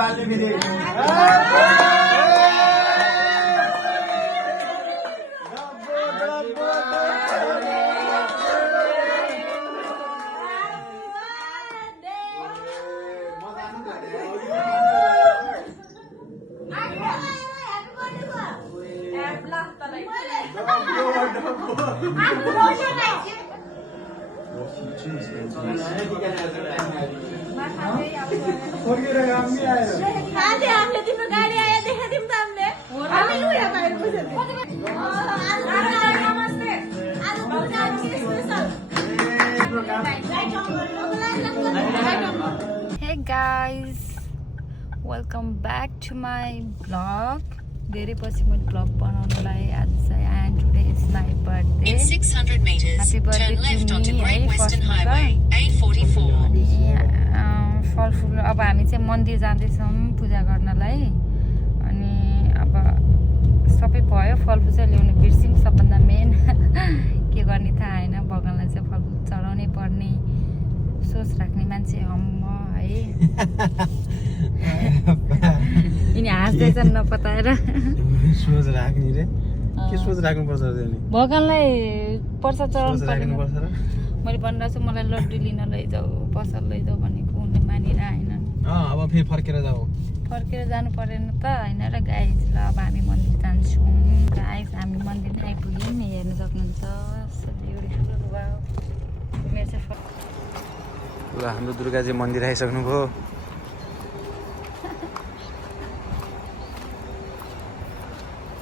बाजे फेरि हामीले तिम्रो गाडी आयो देखाइदिउँ त हामीले Hey guys, welcome back to my vlog. धेरै पछि मैले भ्लग बनाउनुलाई आज चाहिँ and today is my birthday. In 600 meters, Happy birthday turn to left me, onto Great Western first Highway, A44. फलफुल अब हामी चाहिँ मन्दिर जाँदैछौँ पूजा गर्नलाई अनि अब सबै भयो फलफुल चाहिँ ल्याउनु बिर्सिम सबभन्दा मेन के गर्ने थाहा होइन भगवानलाई चाहिँ फलफुल चढाउनै पर्ने सोच राख्ने मान्छे हम है यिनी हाँस्दैछन् नपताएर सोच राख्ने रे के सोच राख्नुपर्छ नि भगवानलाई प्रसाद चढाउनु राख्नु पर्छ र मैले भनिरहेको छु मलाई लड्डु लिन लैजाऊ पसल लैजाऊ भनेको उनले मानिरहेन अब फेरि फर्केर जाऊ फर्केर जानु परेन त होइन र गाइज ल अब हामी मन्दिर जान्छौँ गाइज हामी मन्दिर आइपुग्यौँ नि हेर्नु सक्नुहुन्छ मेरो चाहिँ हाम्रो दुर्गाजी मन्दिर आइसक्नुभयो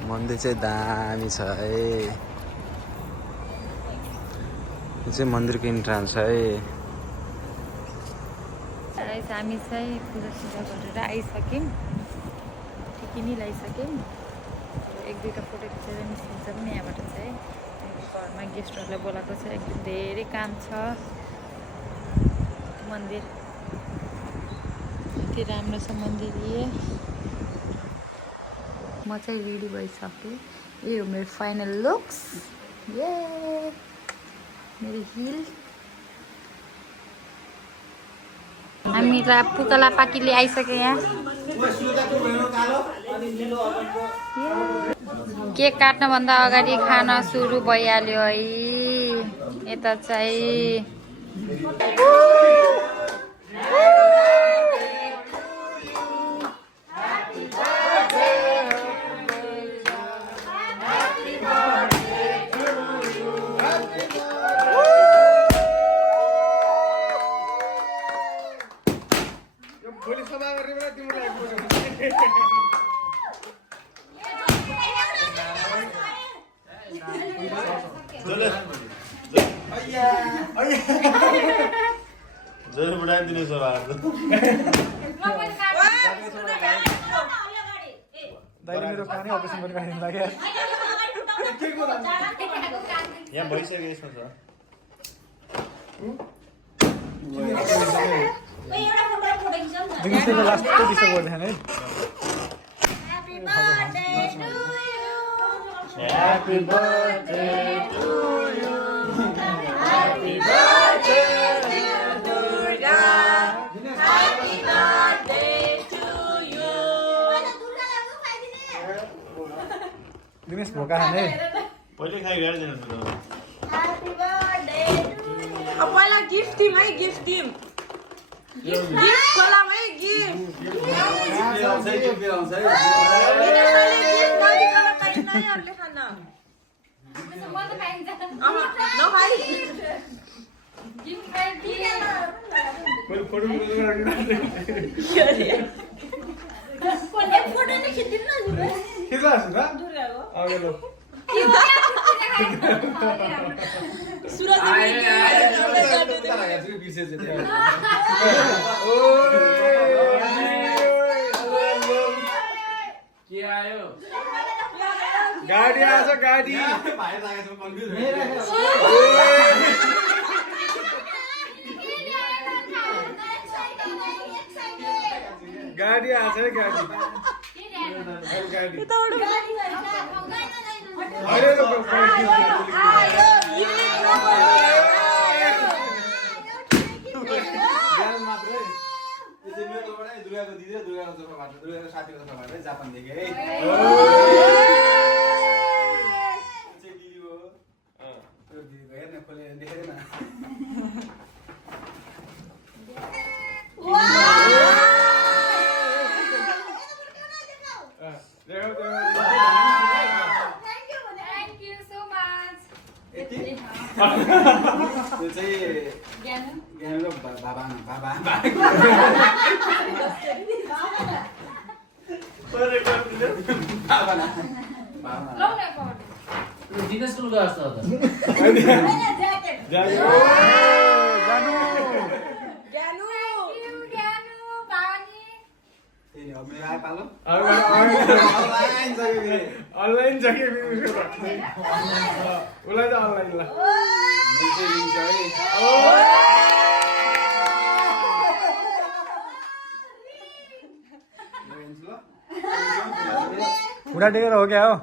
मन्दिर चाहिँ दामी छ है यो चाहिँ मन्दिरको इन्ट्रान्स है हामी चाहिँ पूजा गरेर आइसक्यौँ टिकिनी लगाइसक्यौँ एक दुईवटा फोटो खिचेर निस्किन्छ पनि यहाँबाट चाहिँ घरमा गेस्टहरूलाई बोलाएको छ एकदम धेरै काम छ मन्दिर यति राम्रो छ मन्दिर म चाहिँ रेडी भइसकेँ यो हो मेरो फाइनल लुक्स ये मेरो हिल हामी त पुतला पाकीले आइसक्यो यहाँ केक काट्नुभन्दा अगाडि खाना सुरु भइहाल्यो है यता चाहिँ जरो बुढाइदिनु छ दाइले मेरो कानै अपरेसन गर्ने गाडी लाग्यो यहाँ भइसक्यो यसमा छ दिनको लास्ट डिस्टर्ब गर्दैन है Happy birthday to you. Happy birthday dear Durga. Happy birthday to you. Dinesh भोका खाने पहिले खाइ गाडी दिनुहोस् न Happy birthday to you. अब पहिला गिफ्ट दिम है गिफ्ट दिम गिफ्ट खोलामै गिफ्ट नदिकन खाना नखाइ फोटो नै खिच्दिन न खिच्लास् न अगे लो सुरज के आयो गाडी आछ गाडी गाडी आछ है गाडी गाडी दुर्गाको दिदी र दुर्गाको तर्फबाट दुर्गाको साथीको तर्फबाट जापानदेखि है चाहिँ दिदी हो त्यो दिदीको हेर्न खोले देखेन Thank you so much. त्यो चाहिँ ज्ञान र बाबा अनलाइन छ कि उसलाई त अनलाइन ल बुढा टेकेर हो क्या हो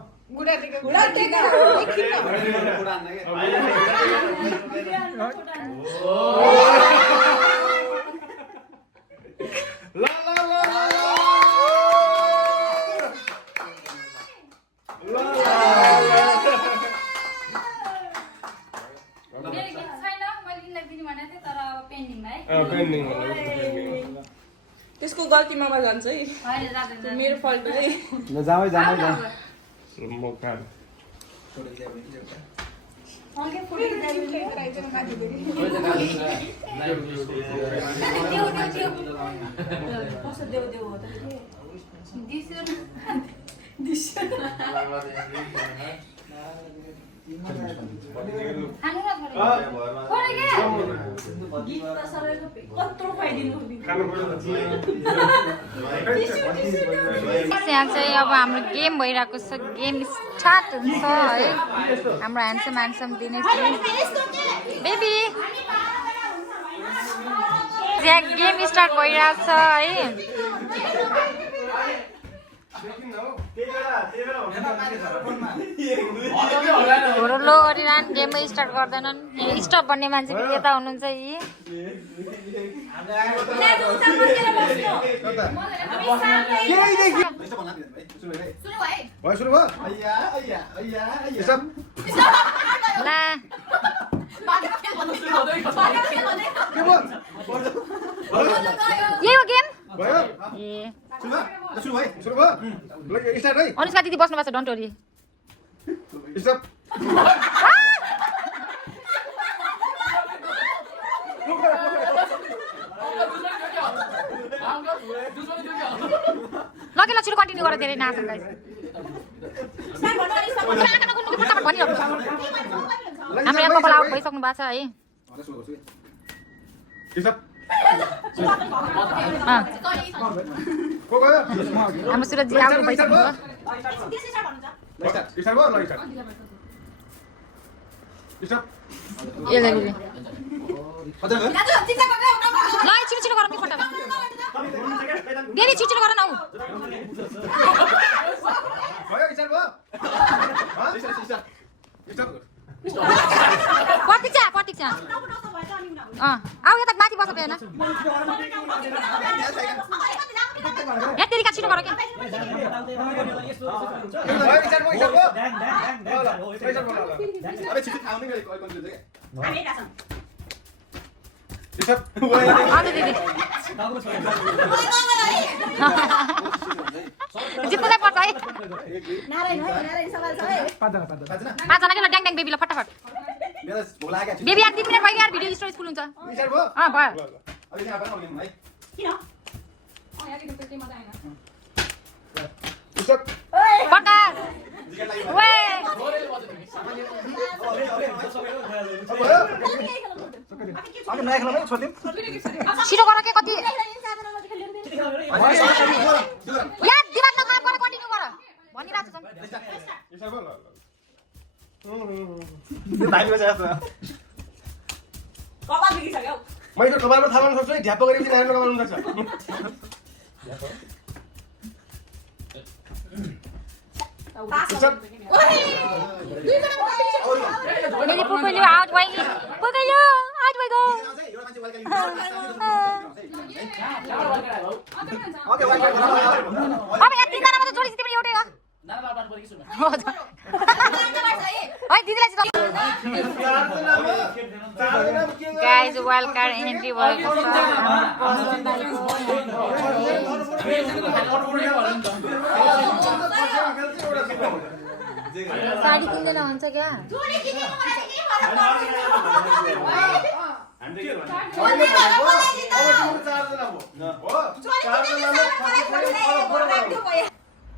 त्यसको गल्ती मामा जान्छ है मेरो फल्ट है जामै म काम यहाँ चाहिँ अब हाम्रो गेम भइरहेको छ गेम स्टार्ट हुन्छ है हाम्रो ह्यान्डसम दिने बेबी यहाँ गेम स्टार्ट भइरहेको छ है लो गरिरहन् गेमै स्टार्ट गर्दैनन् स्टप भन्ने मान्छे पनि यता हुनुहुन्छ यी यही हो गेम अनुष्का दिदी बस्नु भएको छ डन्ट वरी ल छिटो कन्टिन्यू गर धेरै नाच हाम्रो यहाँ कपाल आउट भइसक्नु भएको छ है हाम्रो सुरज जी आउट भइसक्नु ल छिटो गर बेबी छिटो गर न प्रतीक्षा आऊ यता माथि बस बेन यहाँ तेरिका छिटो गर जित्नुलाई पर्छ है पाँचजनाकै ल ड्याङ ड्याङ बेबीलाई फटाफट बेबी यार 3 मिनट भयो यार भिडियो स्टोरी स्कुल हुन्छ भयो पक्का छिटो गर के कति यार दिमाग नखराब गर कन्टिन्यू गर भनिरहेको मैले त कपालमा थाहा पाउन सक्छु है ढ्याप्प गरेपछि नानी कपाल हुन सक्छ मेरी पुपली आउट भइ पुपली आउट भइ गो अब यहाँ तिनजनामा त जोडी तिम्रो एउटै हो है दिदीलाई चाहिँ गाइज वाइल्ड कार्ड एन्ट्री भएको छ साडी किन्दैन हुन्छ क्या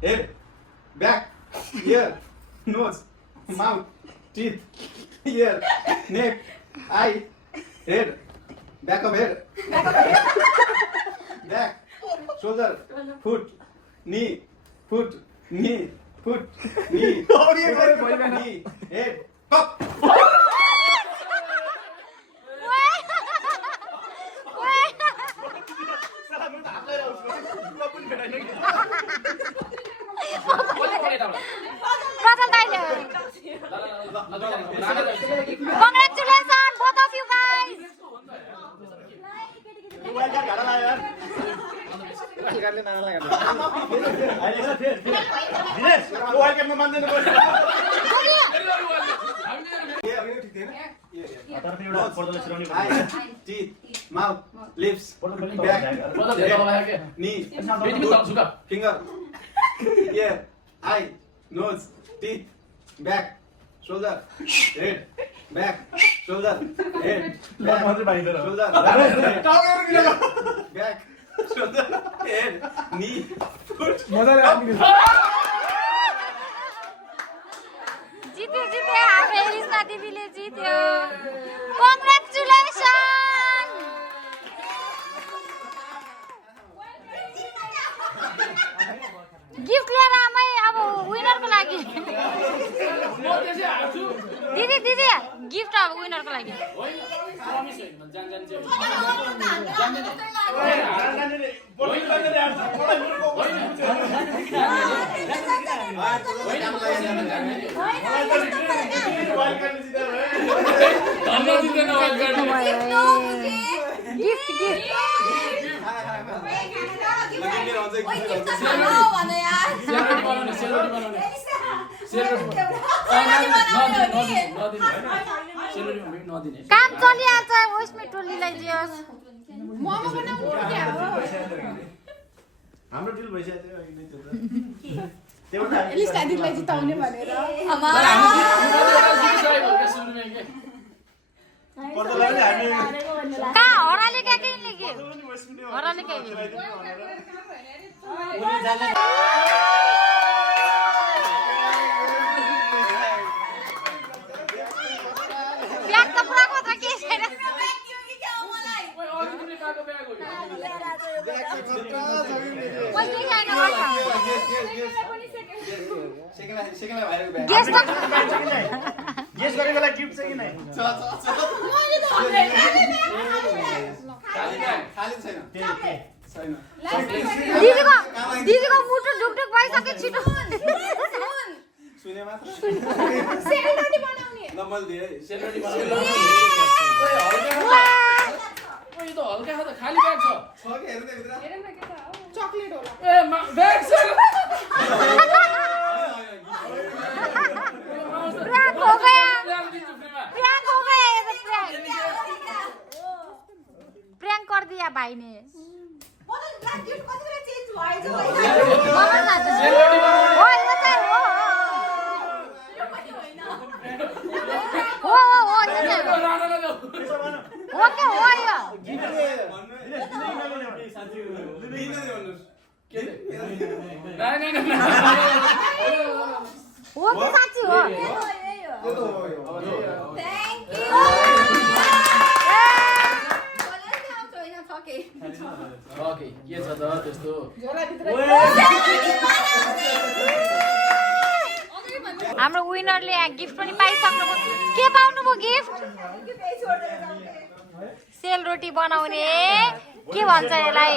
Head, back, ear, nose, mouth, teeth, ear, neck, eye, head, back of head, back, shoulder, foot, knee, knee, head, top. Congratulations, both of you guys. Eyes, teeth, mouth, lips, back, head, knee, foot, finger, ear, eye, nose, teeth, back, shoulder, head, back, shoulder, head, back, shoulder, back, shoulder, head, knee, foot. जित्यो हाम्रो Elisa दिदीले जित्यो congratulation gift लिएर आमै अब विनरको लागि दिदी दिदी गिफ्ट अब विनरको लागि काम चलिहाल्छ उसमै टोलीलाई दियोस् हाम्रो डिल भइसक्यो जिताउने भनेर कहाँ हराले क्या के लेखे हराले क्या ब्याग त पुरा मात्र के छैन गेस गर्ने बेला गिफ्ट चाहिँ किन दिदीको मुटु ढुकढुक भइसक्यो छिटो सुने मात्र सेलरोटी बनाउने नम्बर दिए सेलरोटी यो त हल्का छ त खाली ब्याग छ के हेर्नु भित्र चकलेट होला ए ब्याग छ प्रयाङ्क हो गया प्रयाङ्क हो गया ये तो प्रयाङ्क कर दिया भाई ने वो के साँच्ची हो ओके के छ त त्यस्तो हाम्रो विनरले गिफ्ट पनि पाइसक्नुभयो के पाउनुभयो गिफ्ट सेलरोटी बनाउने के भन्छ यसलाई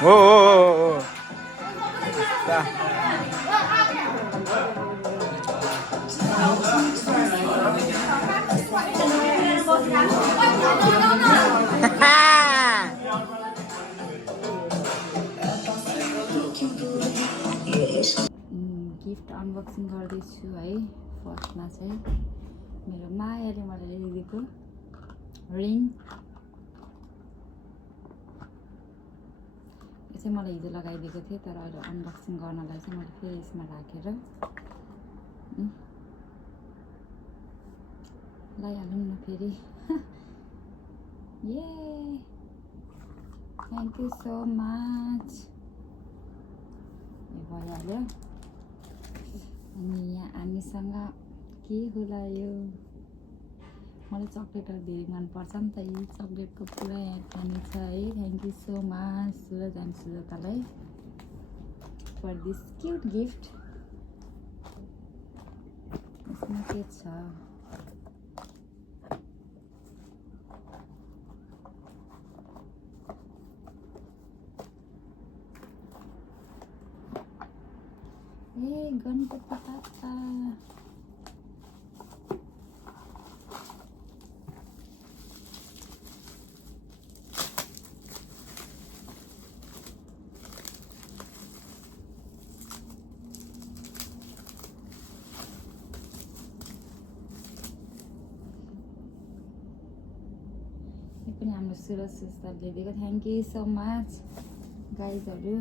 हो हो अनबक्सिङ गर्दैछु है। फर्स्टमा चाहिँ मेरो मायाले मलाई ल्याइदिएको रिङ। यो चाहिँ मलाई हिजो लगाइदिएको थिएँ, तर अहिले अनबक्सिङ गर्नलाई चाहिँ मैले फेरि यसमा राखेर लगाइहालौँ न फेरि। ये थ्याङ्क यू सो मच। यो भइहाल्यो। अनि यहाँ हामीसँग के होला यो? मलाई चक्लेटहरू धेरै मनपर्छ नि त, यी चक्लेटको पुरा यहाँ खाने छ है। Thank you so much Suraj and सुजातालाई फर दिस क्युट गिफ्ट। यसमा के छ? ए गणपति बाप्पा। यो पनि हाम्रो सुरज सुस्ताले दिएको। थ्याङ्क यू सो मच गाइजहरू।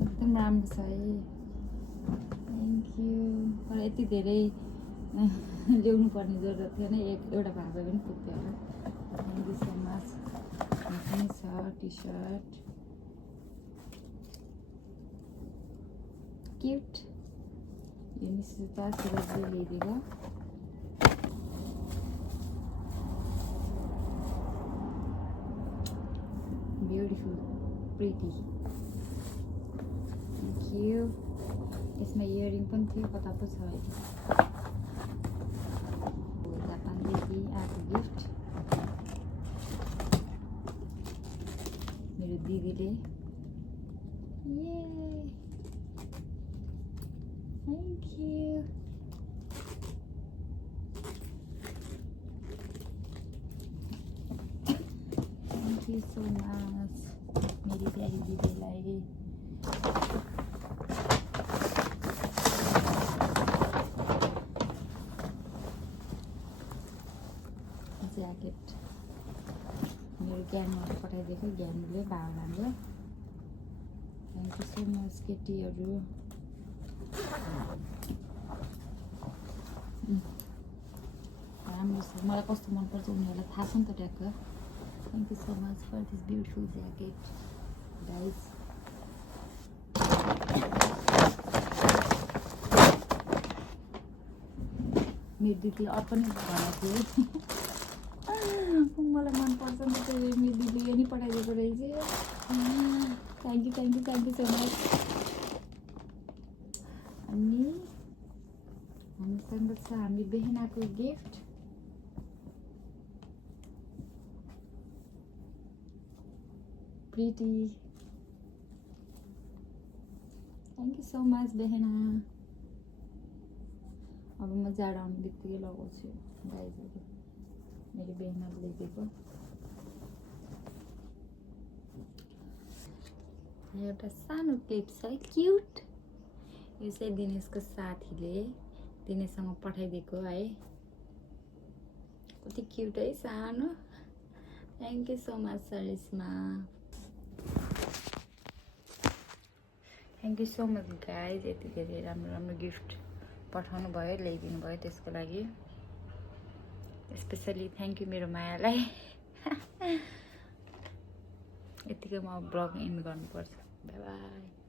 एकदम राम्रो छ है। Thank you. तर यति धेरै ल्याउनु पर्ने जरुरत थिएन, एउटा भाँडा पनि पुग्थ्यो होला। Thank you so much. यहाँ पनि छ टी सर्ट क्युट। यो निश्चित सुरजले ल्याइदिएको। Beautiful pretty. Thank you. यसमा इयरिङ पनि थियो, कता पो छ अहिले। जापानदेखि आएको गिफ्ट मेरो दिदीले। ये thank you. Thank you so much मेरी प्यारी दिदीलाई। ज्याकेट मेरो ज्ञानबाट पठाइदिएको, ज्ञानले भावनाले। थ्याङ्क यू सो मच केटीहरू। राम्रो छ, मलाई कस्तो मनपर्छ उनीहरूलाई थाहा छ नि त ट्याक्क। Thank you so much for this beautiful jacket guys. मेरो दिदीले अर्को पनि भनेको थियो मलाई मनपर्छ नि त, मेरो दिदीले यो नि पठाइदिएको रहेछ। Thank you so much. अनि हामीसँग छ हामी बेहनाको गिफ्ट। Pretty. Thank you so much बेहना। अब म जाडो आउने बित्तिकै लगाउँछु गाइजहरू। मेरो बेहनाले ल्याइदिएको। एउटा सानो क्लिप छ क्युट। यो चाहिँ दिनेशको साथीले दिनेशसँग पठाइदिएको है। कति क्युट है, सानो। Thank you so much सरिस्मा। Thank you so much guys. यति धेरै राम्रो राम्रो गिफ्ट पठाउनु भयो, ल्याइदिनु भयो, त्यसको लागि स्पेसली थ्याङ्क यू मेरो मायालाई। यतिकै म ब्लग एन्ड गर्नुपर्छ। By by.